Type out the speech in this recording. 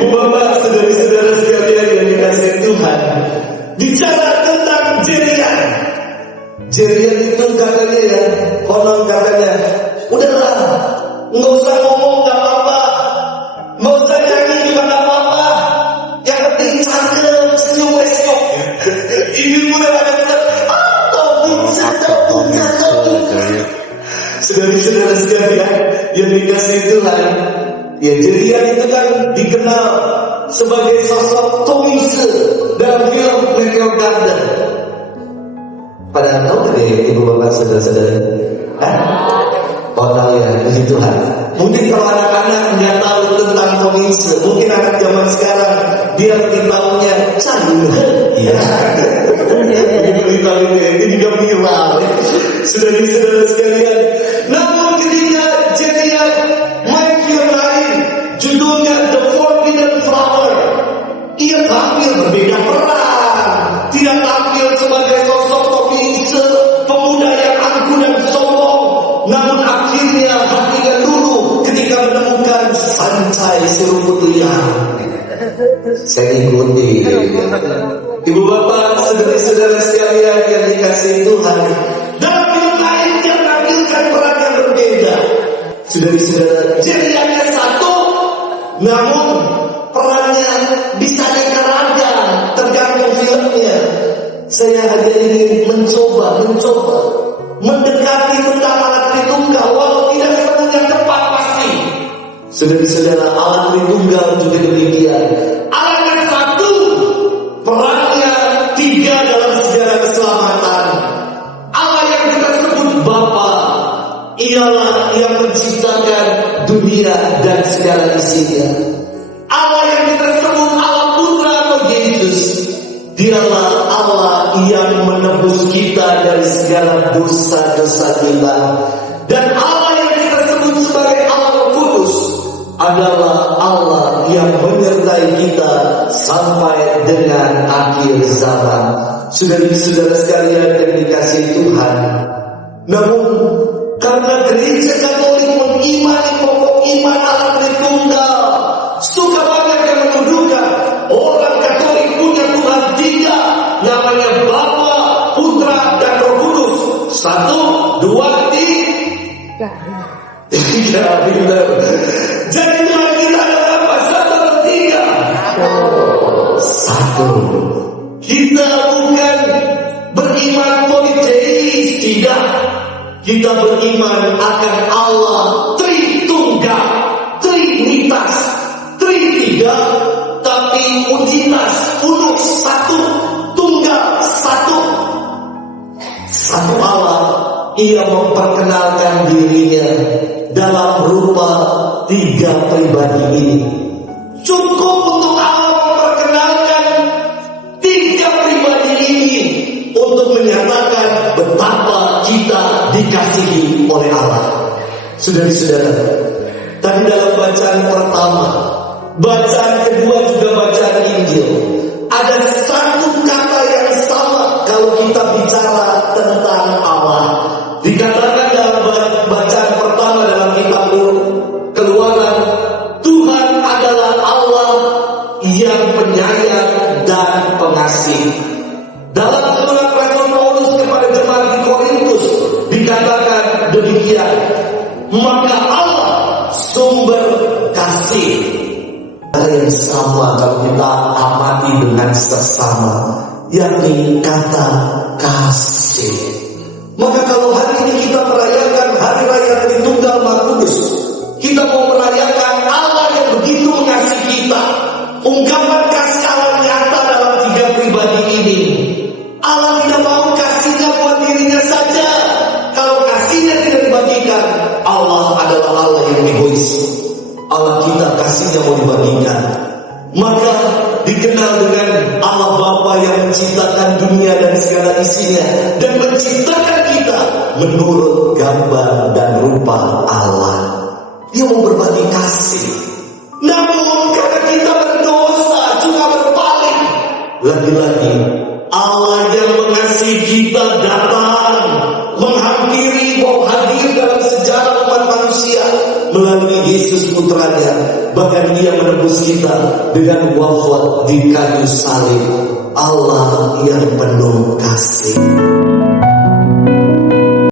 Ibu bapak, saudara-saudara sekalian yang dikasihi Tuhan, bicara tentang Jerian. Jerian itu katanya ya, konon katanya, udahlah, nggak usah ngomong, nggak apa-apa, nggak usah nyanyi juga nggak apa-apa, yang penting cakep, senyum esok. Ini mulai ada saudara-saudara sekalian yang dikasihi Tuhan, ya Jerian itu kan dikenal sebagai sosok Tommy dalam film Meteor Garden. Pada tahu nggak ya ibu bapak saudara-saudara? Oh tahu ya, puji Tuhan. Mungkin kalau anak-anak nggak tahu tentang Tommy, mungkin anak zaman sekarang dia lebih tahunya Chandler. Ya. Lebih tahu ini juga viral. Saudara-saudara sekalian, namun ketika Jerian main film lain, judulnya The Forbidden Flower, ia tampil berbeda peran, tidak tampil sebagai sosok Tommy, pemuda yang angkuh dan sombong, namun akhirnya hatinya luluh ketika menemukan Sancai seruput liar. Saya ikuti. Ibu bapak, saudara-saudara sekalian yang dikasihi Tuhan, dalam film lain dia menampilkan peran yang berbeda. Saudara-saudara, Jeriannya satu, namun perannya bisa ragam, tergantung filmnya. Saya hanya ingin mencoba mendekati tentang alat Tritunggal, walau tidak sepenuhnya tepat pasti. Saudara-saudara, alat Tritunggal juga demikian. Alat yang satu, perannya tiga dalam sejarah keselamatan. Allah yang kita sebut Bapa, ialah yang menciptakan dunia dan segala isinya. Allah yang kita sebut Allah Putra atau Yesus, dialah Allah yang menebus kita dari segala dosa-dosa kita. Dan Allah yang kita sebut sebagai Allah Kudus adalah Allah yang menyertai kita sampai dengan akhir zaman. Saudara-saudara sekalian yang dikasihi Tuhan, namun karena gereja Katolik mengimani pokok iman Allah Tritunggal, suka banyak yang menuduhkan orang Katolik punya Tuhan tiga, namanya Bapa, Putra, dan Roh Kudus. Satu, dua, tiga. Benar. Jadi Tuhan kita adalah apa? Satu atau tiga? Satu. Kita bukan beriman politeis, tidak. Kita beriman akan Allah Tritunggal, Trinitas, Tritiga, tapi unitas, unik, satu, tunggal, satu. Satu Allah, ia memperkenalkan dirinya dalam rupa tiga pribadi ini. Cukup untuk Allah memperkenalkan tiga pribadi ini untuk menyatakan betapa kita dikasihi oleh Allah. Saudara-saudara, tadi dalam bacaan pertama, bacaan kedua juga bacaan Injil, ada satu kata yang sama kalau kita bicara tentang Allah. Dikatakan dalam bacaan pertama dalam kitab Keluaran, Tuhan adalah Allah yang penyayang dan pengasih. Dalam surat Rasul Paulus kepada jemaat di Korintus dikatakan demikian, maka Allah sumber kasih. Ada yang sama kalau kita amati dengan sesama, yakni kata kasih. Maka kalau hari ini kita merayakan Hari Raya Tritunggal Maha Kudus, kita mau merayakan Allah yang begitu mengasihi kita. Ungkapan kasih Allah nyata dalam tiga pribadi ini. Allah tidak mau kasihnya buat dirinya saja. Kalau kasihnya tidak dibagikan, Allah adalah Allah yang egois. Allah kita kasihnya mau dibagikan. Maka dikenal dengan Allah Bapa yang menciptakan dunia dan segala isinya, dan menciptakan kita menurut gambar dan rupa Allah. Dia mau berbagi kasih. Namun karena kita berdosa, suka berpaling, lagi-lagi Allah yang mengasihi kita datang, menghampiri, mau hadir dalam sejarah umat manusia melalui Yesus putranya, bahkan Ia menebus kita dengan wafat di kayu salib. Allah yang penuh kasih.